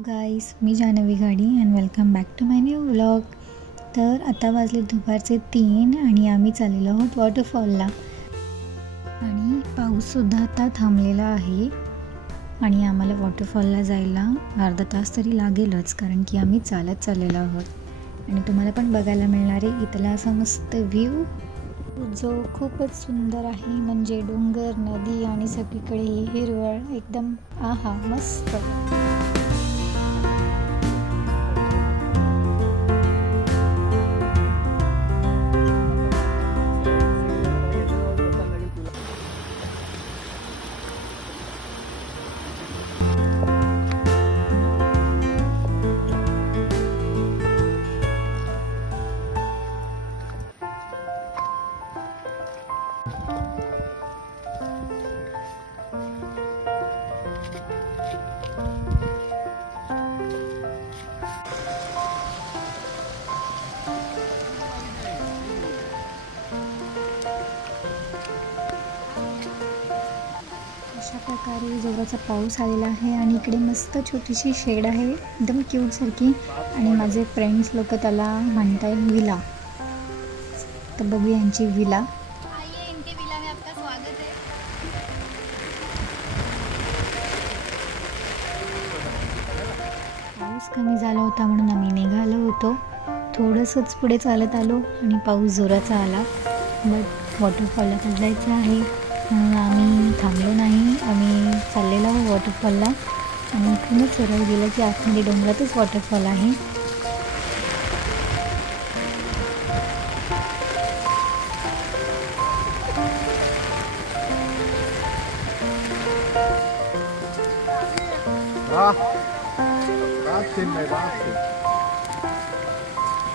Hello guys, मी Janhavi Ghadi and welcome back to my new vlog. तर आता वाजले दुपारचे 3 आणि आम्ही चाललेलो आहोत वॉटरफॉलला. आणि पाऊससुद्धा आता थांबलेला आहे आणि आम्हाला वॉटरफॉलला जायला अर्धा तास तरी लागेलच, कारण की आम्ही चालत चाललेलो आहोत. आणि तुम्हाला पण बघायला मिळणार आहे इथला असा मस्त व्ह्यू, जो खूपच सुंदर आहे. म्हणजे डोंगर, नदी आणि सगळीकडे हिरवळ, एकदम आहा मस्त. अशा प्रकारे जोराचा पाऊस आलेला आहे आणि इकडे मस्त छोटीशी शेड आहे, एकदम क्यूट सारखी. आणि माझे फ्रेंड्स लोक त्याला म्हणताय विला. तर बघूया यांची विला. आइए, इनके विला में आपका स्वागत है. पाऊस कमी झाला होता म्हणून आम्ही निघालो होतो. थोडंसंच पुढे चालत आलो आणि पाऊस जोराचा आला. बट वॉटरफॉलला तर जायचं आहे म्हणून आम्ही थांबलो नाही. आम्ही चाललेलो आहोत वॉटरफॉलला आणि इथूनच सरळ गेलं की आतमध्ये डोंगरातच वॉटरफॉल आहे.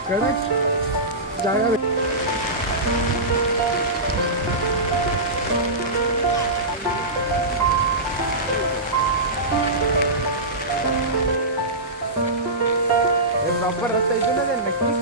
कडक जागा. प्रॉपर रस्ता इथून आहे नक्की.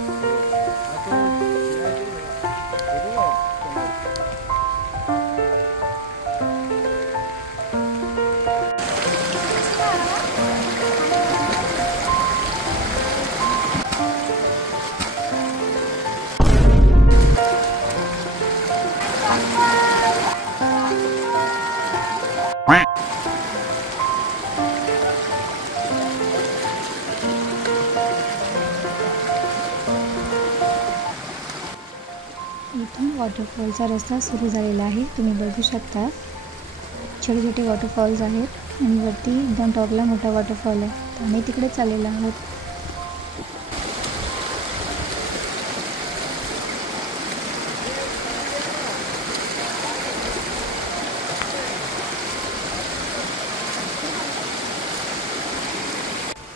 इथून वॉटरफॉलचा रस्ता सुरू झालेला आहे. तुम्ही बघू शकता छोटे छोटे वॉटरफॉल्स आहेत आणि वरती एकदम टॉपला मोठा वॉटरफॉल आहे. तर आम्ही तिकडे चाललेलो आहोत.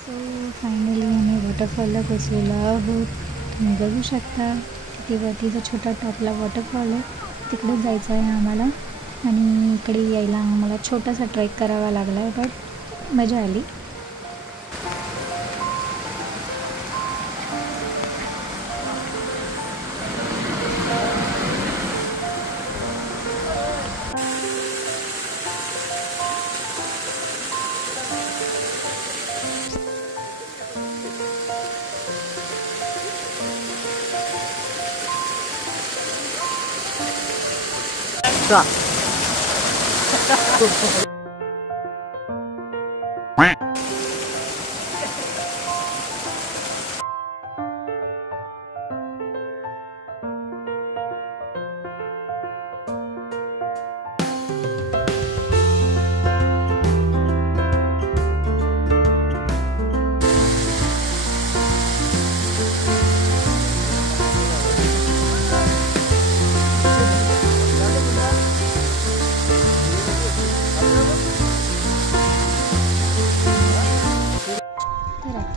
सो फायनली आम्ही वॉटरफॉलला पोचलेलो आहोत. तुम्ही बघू शकता किती वरती जो छोटा टॉपला वॉटरफॉल आहे तिकडे जायचं आहे आम्हाला. आणि इकडे यायला आम्हाला छोटासा ट्रेक करावा लागला आहे, बट मजा आली.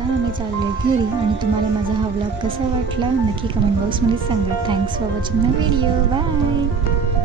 आम्ही चाललो घरी. आणि तुम्हाला माझा हा व्लॉग कसा वाटला नक्की कमेंट बॉक्समध्ये सांगा. Thanks for watching my video. Bye.